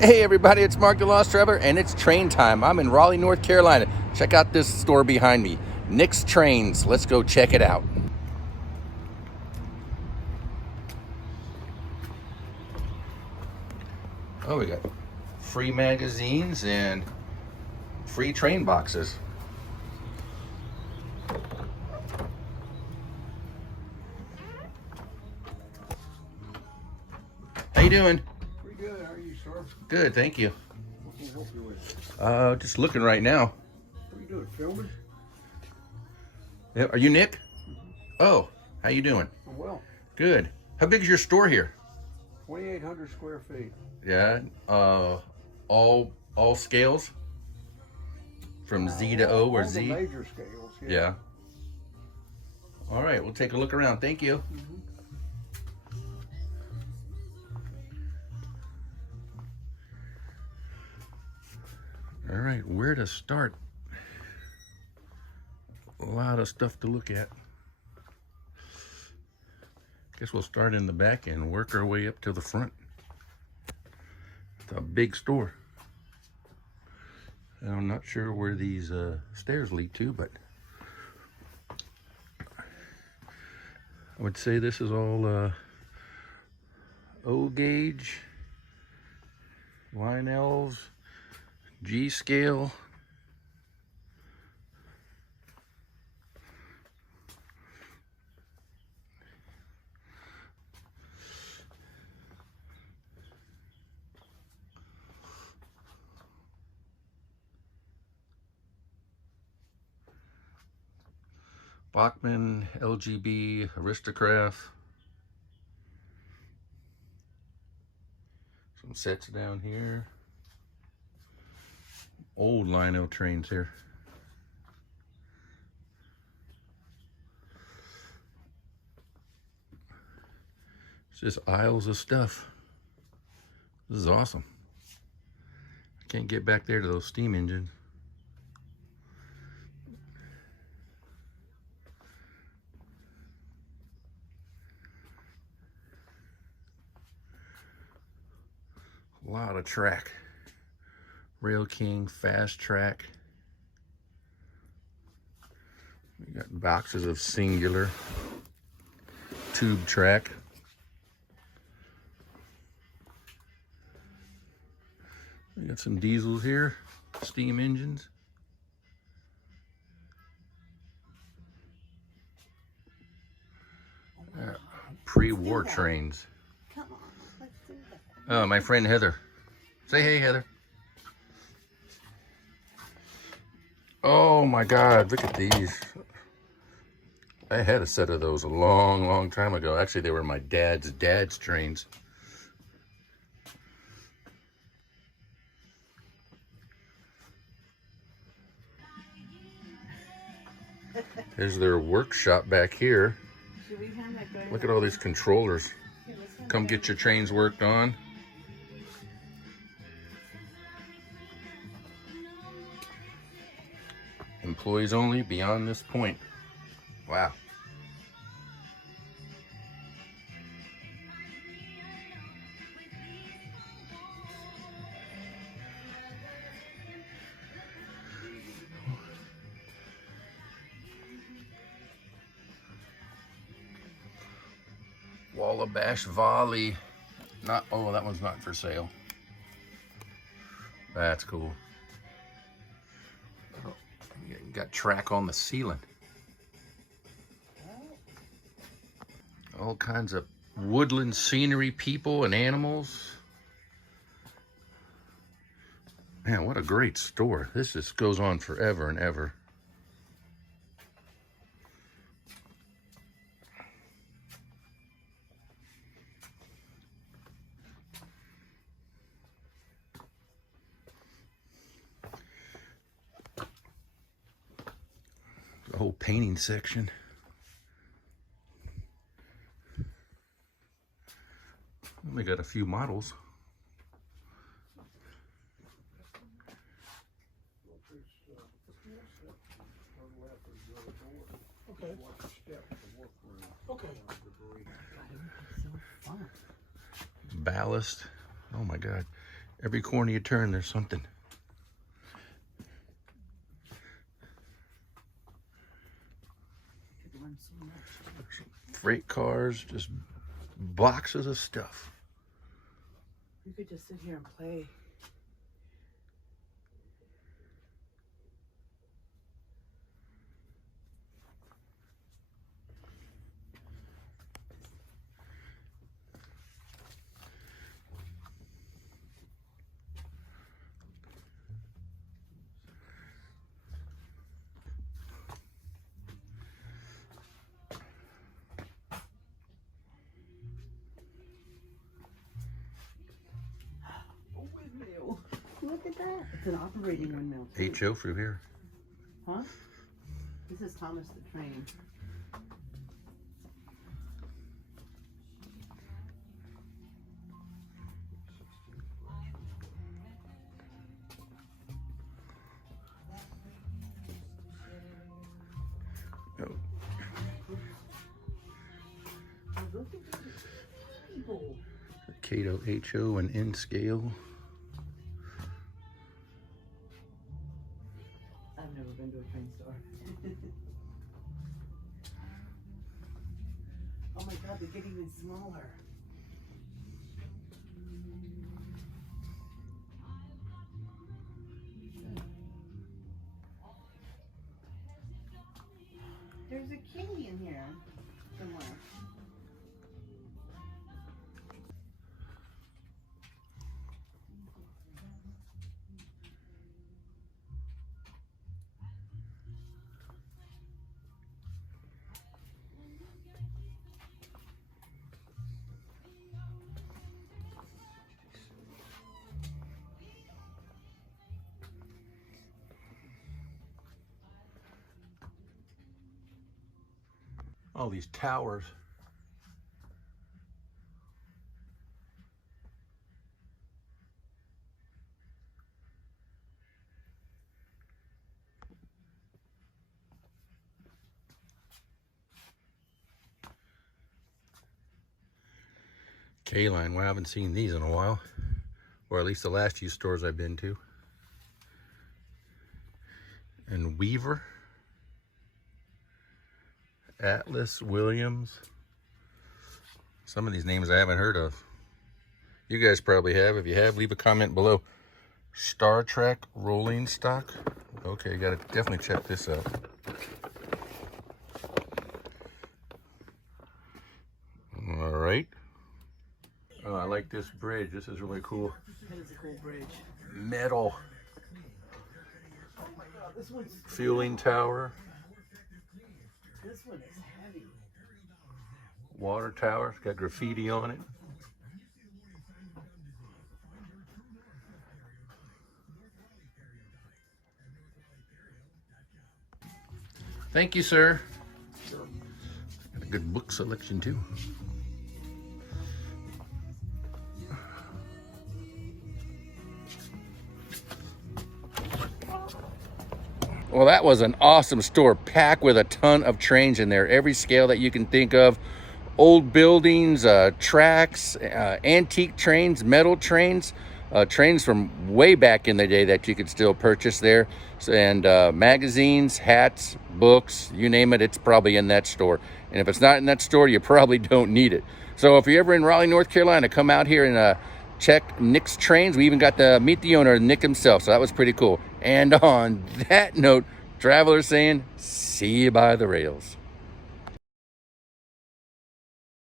Hey everybody, it's Mark the Lost Traveler, and it's train time. I'm in Raleigh, North Carolina. Check out this store behind me, Nick's Trains. Let's go check it out. Oh, we got free magazines and free train boxes. How you doing? Pretty good. How are you, sir? Good, thank you. What can I help you with? Just looking right now. What are you doing? Filming? Yeah, are you Nick? Oh, how you doing? Oh, well. Good. How big is your store here? 2,800 square feet. Yeah. All scales from Z to O or all Z. the major scales. Yeah. All right, we'll take a look around. Thank you. All right, where to start? A lot of stuff to look at. Guess we'll start in the back and work our way up to the front. It's a big store. And I'm not sure where these stairs lead to, but I would say this is all O gauge, Lionels, G scale. Bachman, LGB, Aristocrat. Some sets down here. Old Lionel trains here. It's just aisles of stuff. This is awesome. I can't get back there to those steam engines. A lot of track. Rail King, Fast Track. We got boxes of Singular, Tube Track. We got some diesels here, steam engines. Pre-war trains. Come on, let's do that. Oh, my friend Heather. Say hey, Heather. Oh my God, look at these. I had a set of those a long time ago. Actually, they were my dad's trains. There's their workshop back here. Should we have that go to Look at all these controllers. Come get your trains worked on. Employees only beyond this point. Wow. Wallabash Volley. Not, oh, that one's not for sale. That's cool. Oh, you got track on the ceiling. All kinds of woodland scenery, people and animals. Man, what a great store. This just goes on forever and ever. The whole painting section. We got a few models. Okay. Okay. So fun. Ballast. Oh my God. Every corner you turn, there's something. Freight cars, just boxes of stuff. You could just sit here and play. Look at that. It's an operating windmill. HO through here. Huh? This is Thomas the Train. Oh. Look at these people. Cato HO and N scale. I've never been to a train store. Oh my god, they get even smaller. There's a kitty in here somewhere. All these towers. K-line, well, I haven't seen these in a while, or at least the last few stores I've been to. And Weaver, Atlas, Williams. Some of these names I haven't heard of. You guys probably have. If you have, leave a comment below. Star Trek rolling stock. Okay, gotta definitely check this out. All right. Oh, I like this bridge. This is really cool. That is a cool bridge. Metal. Oh my god, this one's Fueling tower. This one is heavy. Water tower. It's got graffiti on it. Thank you, sir. Got a good book selection too. Well, that was an awesome store, packed with a ton of trains in there, every scale that you can think of. Old buildings, tracks, antique trains, metal trains, trains from way back in the day that you could still purchase there. And magazines, hats, books, you name it, it's probably in that store. And if it's not in that store, you probably don't need it. So if you're ever in Raleigh, North Carolina, come out here and check Nick's Trains. We even got to meet the owner, Nick himself, so that was pretty cool. And on that note, Traveler saying, see you by the rails.